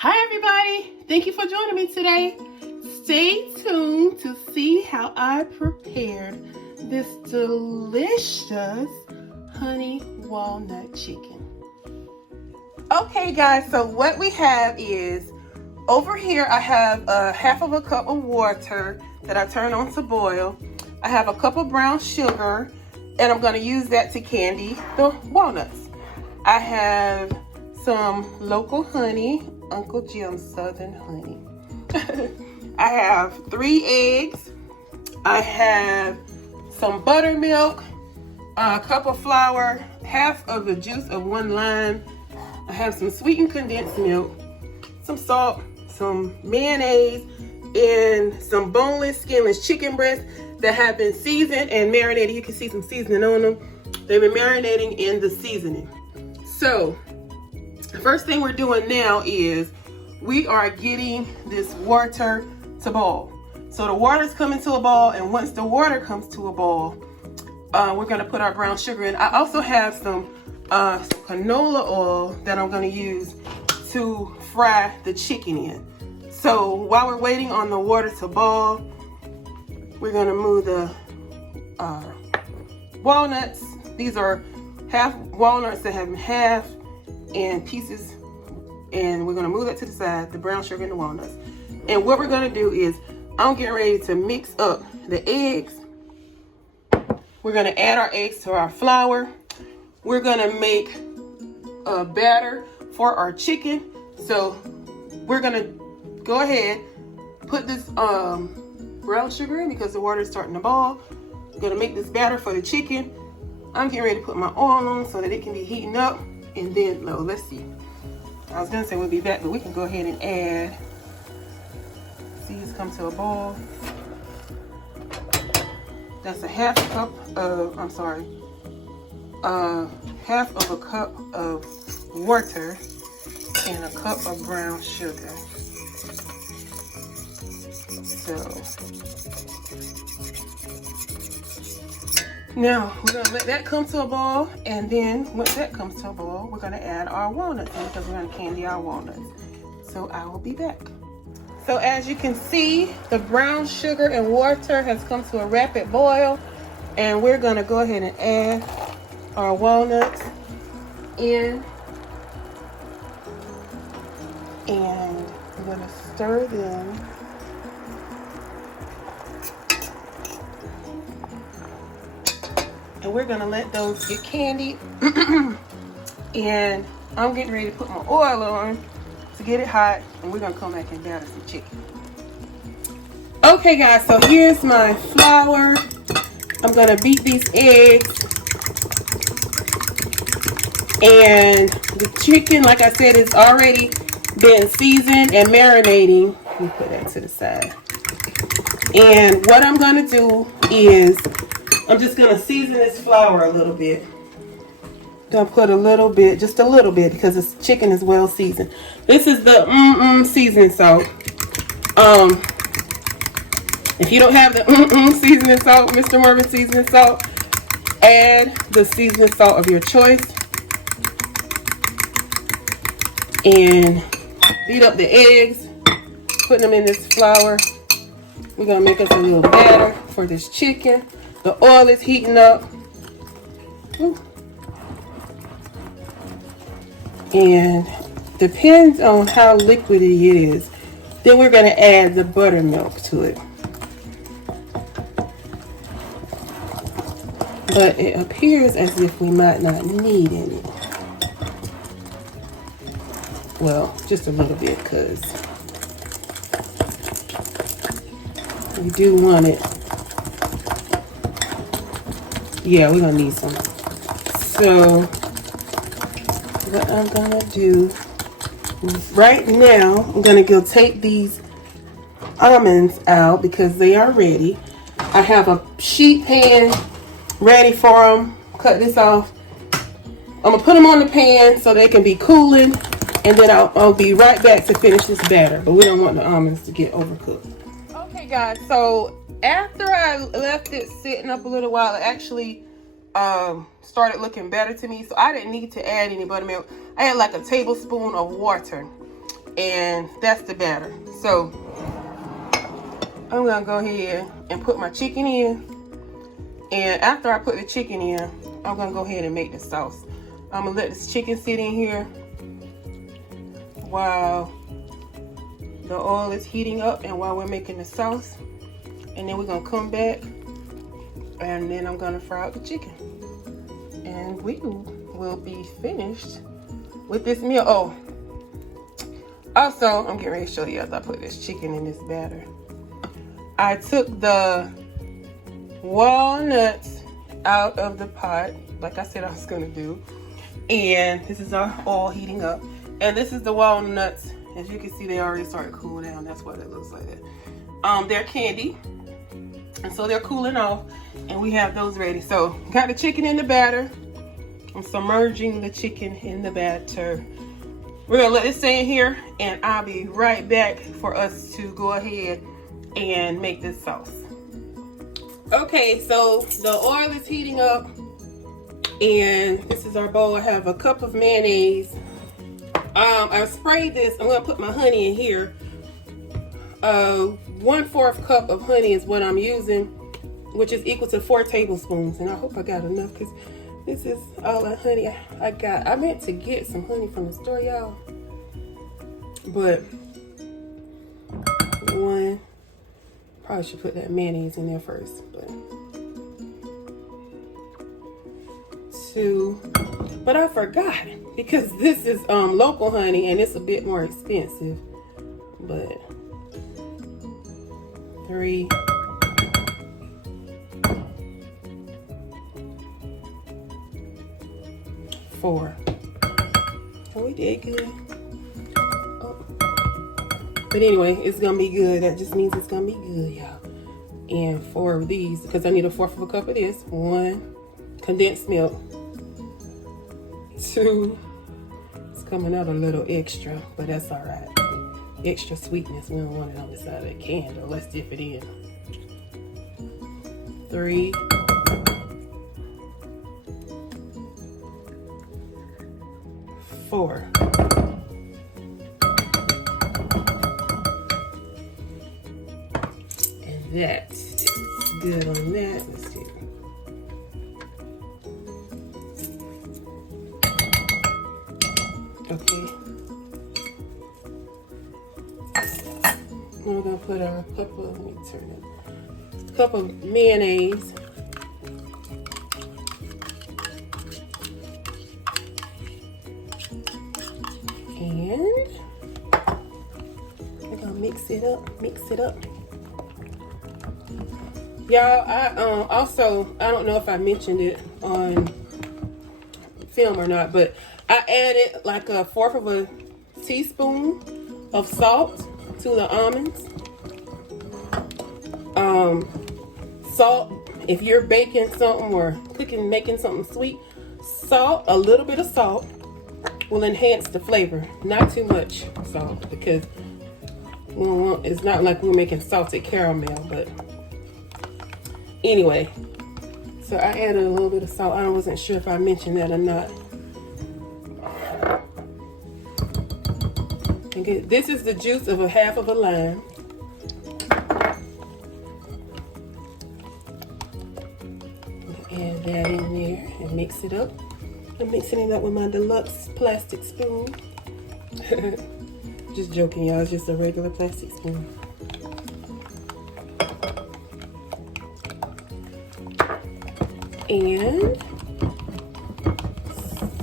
Hi everybody, thank you for joining me today. Stay tuned to see how I prepared this delicious honey walnut chicken. Okay guys, so what we have is, over here I have a half of a cup of water that I turned on to boil. I have a cup of brown sugar and I'm going to use that to candy the walnuts. I have some local honey, Uncle Jim's Southern honey. I have 3 eggs. I have some buttermilk, a cup of flour, half of the juice of 1 lime. I have some sweetened condensed milk, some salt, some mayonnaise, and some boneless, skinless chicken breasts that have been seasoned and marinated. You can see some seasoning on them. They've been marinating in the seasoning. So the first thing we're doing now is we are getting this water to boil. So the water's coming to a boil, and once the water comes to a boil, we're going to put our brown sugar in. I also have some canola oil that I'm going to use to fry the chicken in. So while we're waiting on the water to boil, we're going to move the walnuts. These are half walnuts that have been half and pieces, and we're going to move that to the side, the brown sugar and the walnuts. And what we're going to do is, I'm getting ready to mix up the eggs. We're going to add our eggs to our flour. We're going to make a batter for our chicken. So we're going to go ahead, put this brown sugar in because the water is starting to boil. I'm going to make this batter for the chicken. I'm getting ready to put my oil on so that it can be heating up. And then, no, let's see. I was gonna say we'll be back, but we can go ahead and add. See, it's come to a boil. That's a half of a cup of water and a cup of brown sugar. So now we're gonna let that come to a boil, and then once that comes to a boil, we're gonna add our walnuts in because we're gonna candy our walnuts. So I will be back. So as you can see, the brown sugar and water has come to a rapid boil, and we're gonna go ahead and add our walnuts in, and we're gonna stir them. And we're gonna let those get candied. And I'm getting ready to put my oil on to get it hot, and we're gonna come back and batter some chicken. Okay guys, so here's my flour. I'm gonna beat these eggs. And the chicken, like I said, is already been seasoned and marinating. Let me put that to the side. And what I'm gonna do is, I'm just gonna season this flour a little bit. Gonna put a little bit, just a little bit, because this chicken is well seasoned. This is the seasoning salt. If you don't have the seasoning salt, Mr. Morgan seasoning salt, add the seasoning salt of your choice. And beat up the eggs, put them in this flour. We're gonna make us a little batter for this chicken. The oil is heating up. And depends on how liquidy it is. Then we're going to add the buttermilk to it. But it appears as if we might not need any. Well, just a little bit, because we do want it. Yeah, we're gonna need some. So what I'm gonna do right now, I'm gonna go take these almonds out because they are ready. I have a sheet pan ready for them. Cut this off. I'm gonna put them on the pan so they can be cooling, and then I'll be right back to finish this batter. But we don't want the almonds to get overcooked. Okay guys, so after I left it sitting up a little while, it actually started looking better to me. So I didn't need to add any buttermilk. I had like a tablespoon of water. And that's the batter. So I'm gonna go ahead and put my chicken in. And after I put the chicken in, I'm gonna go ahead and make the sauce. I'm gonna let this chicken sit in here while the oil is heating up and while we're making the sauce. And then we're gonna come back and then I'm gonna fry out the chicken. And we will be finished with this meal. Oh, also, I'm getting ready to show you as I put this chicken in this batter. I took the walnuts out of the pot, like I said I was gonna do. And this is our oil heating up. And this is the walnuts. As you can see, they already started cooling down. That's what it looks like. They're candy. And so they're cooling off. And we have those ready. So, got the chicken in the batter. I'm submerging the chicken in the batter. We're gonna let it stay in here. And I'll be right back for us to go ahead and make this sauce. Okay, so the oil is heating up. And this is our bowl. I have a cup of mayonnaise. I sprayed this. I'm gonna put my honey in here. 1/4 cup of honey is what I'm using, which is equal to 4 tablespoons. And I hope I got enough because this is all the honey I got. I meant to get some honey from the store, y'all. But one, probably should put that mayonnaise in there first. But 2, but I forgot because this is local honey and it's a bit more expensive. But 3, 4. Oh, we did good. Oh. But anyway, it's gonna be good. That just means it's gonna be good, y'all. And 4 of these, because I need 1/4 of a cup of this. 1 condensed milk. 2, it's coming out a little extra, but that's all right. Extra sweetness, we don't want it on the side of that can though. Let's dip it in. 3, 4. And that is good on that. Let's see. Okay. We're gonna put our cup of, let me turn it. Cup of mayonnaise. And we're gonna mix it up, Y'all, I don't know if I mentioned it on film or not, but I added like 1/4 of a teaspoon of salt to the almonds. Salt, if you're baking something or cooking, making something sweet, salt, a little bit of salt will enhance the flavor. Not too much salt because it's not like we're making salted caramel, but anyway. So I added a little bit of salt. I wasn't sure if I mentioned that or not. Okay, this is the juice of 1/2 of a lime. Add that in there and mix it up. I'm mixing it up with my deluxe plastic spoon. Just joking, y'all. It's just a regular plastic spoon. And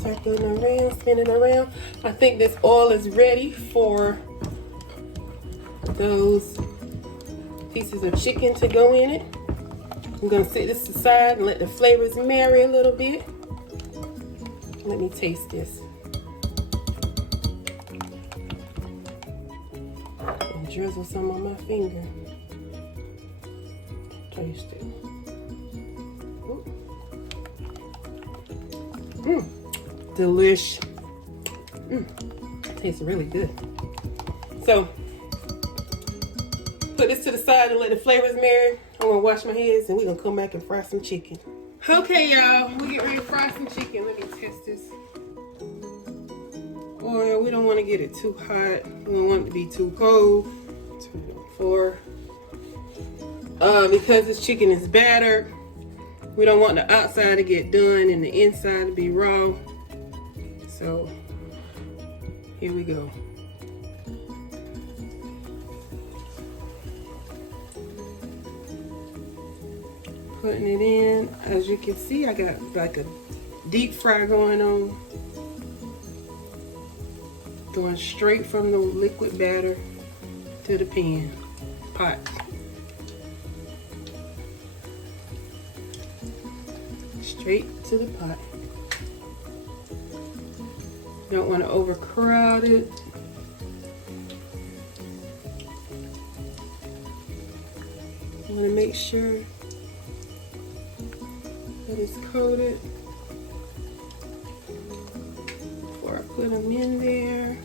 circling around, spinning around. I think this oil is ready for those pieces of chicken to go in it. I'm gonna set this aside and let the flavors marry a little bit. Let me taste this. And drizzle some on my finger. Taste it. Delish. Tastes really good. So, put this to the side and let the flavors marry. I'm gonna wash my hands and we're gonna come back and fry some chicken. Okay, y'all, we get ready to fry some chicken. Let me test this oil. We don't want to get it too hot. We don't want it to be too cold. Turn it on 4. Because this chicken is battered, we don't want the outside to get done and the inside to be raw. So here we go. Putting it in. As you can see, I got like a deep fry going on. Going straight from the liquid batter to the pot. Straight to the pot. Don't want to overcrowd it. You want to make sure that it's coated before I put them in there.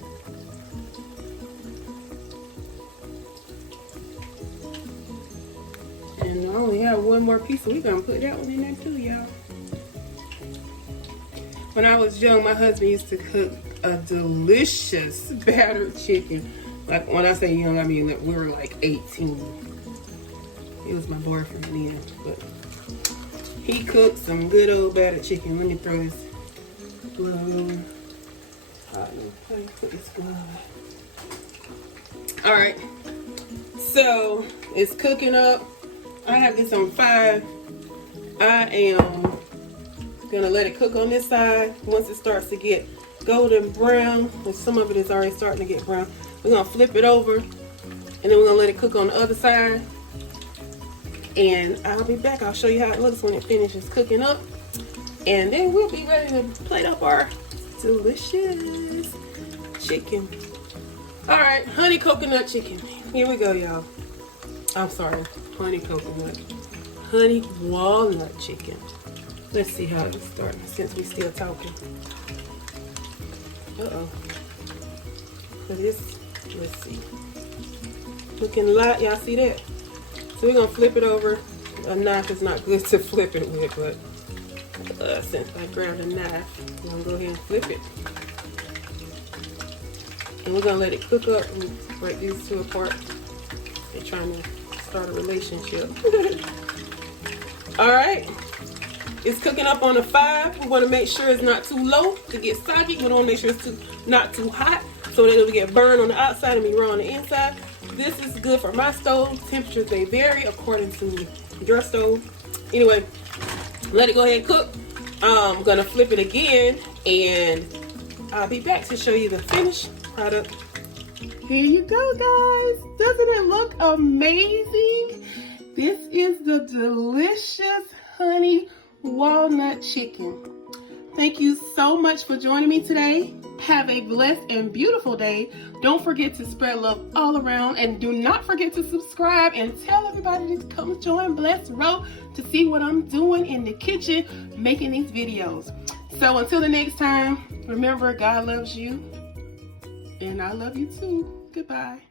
And I only have one more piece, so we're gonna put that one in there too, y'all. When I was young, my husband used to cook a delicious battered chicken. Like, when I say young, I mean that we were like 18. He was my boyfriend then, but he cooked some good old battered chicken. Let me throw this glove over. Put this glove. All right, so it's cooking up. I have this on 5. I am gonna let it cook on this side. Once it starts to get golden brown, and some of it is already starting to get brown, we're gonna flip it over, and then we're gonna let it cook on the other side. And I'll be back. I'll show you how it looks when it finishes cooking up, and then we'll be ready to plate up our delicious chicken. All right, honey coconut chicken. Here we go, y'all. I'm sorry, honey walnut chicken. Let's see how it's starting since we still talking. So this, let's see. Looking light, y'all see that? So we're gonna flip it over. A knife is not good to flip it with, but since I grabbed a knife, I'm gonna go ahead and flip it. And we're gonna let it cook up and break these two apart. They're trying to start a relationship. All right, it's cooking up on a 5. We want to make sure it's not too low to get soggy. We want to make sure it's not too hot so that it'll get burned on the outside and be raw on the inside. This is good for my stove. Temperatures, they vary according to your stove. Anyway, let it go ahead and cook. I'm gonna flip it again, and I'll be back to show you the finished product. Here you go, guys. Doesn't it look amazing? This is the delicious honey walnut chicken. Thank you so much for joining me today. Have a blessed and beautiful day. Don't forget to spread love all around, and do not forget to subscribe and tell everybody to come join Blessed Row to see what I'm doing in the kitchen making these videos. So until the next time, remember, God loves you and I love you too. Goodbye.